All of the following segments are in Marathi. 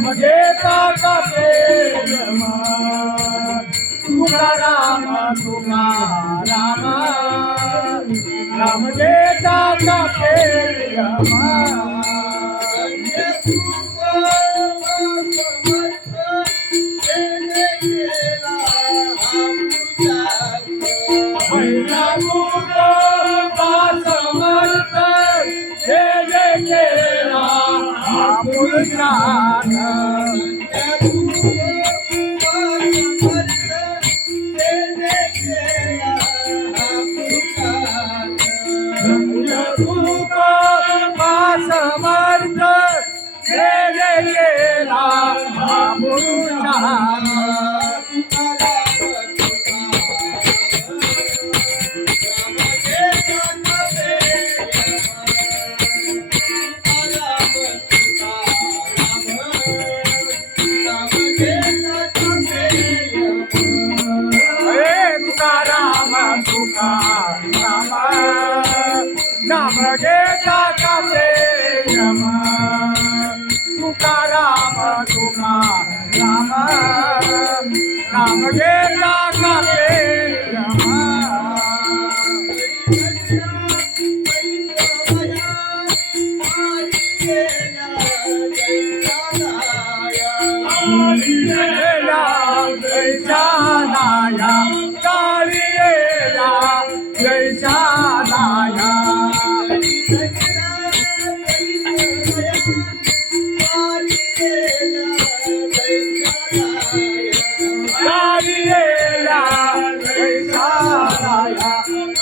नाम घेता कसे तुकाराम तुकाराम नाम घेता कसे മുഴുകാണ് कामगेता कामे नम तुकाराम तुका राम। रामगेता कामे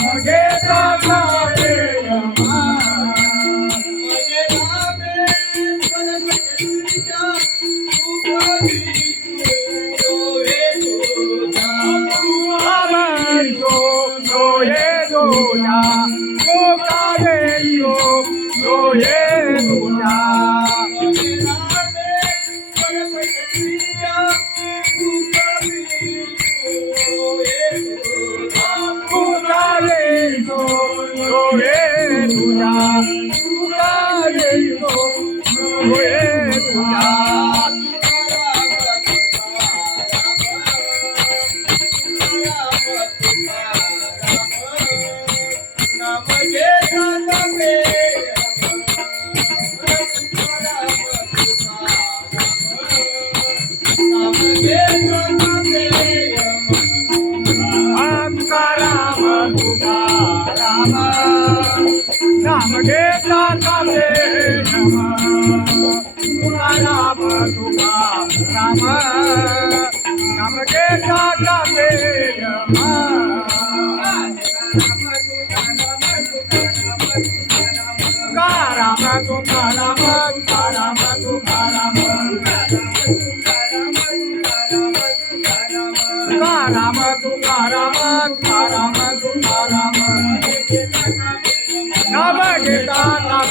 मुझे दाता घेता कामे तुला राम. तुका राम. नाम घेता कामे राम. तुका राम राम तुका राम राम. तुका राम राम तुका राम.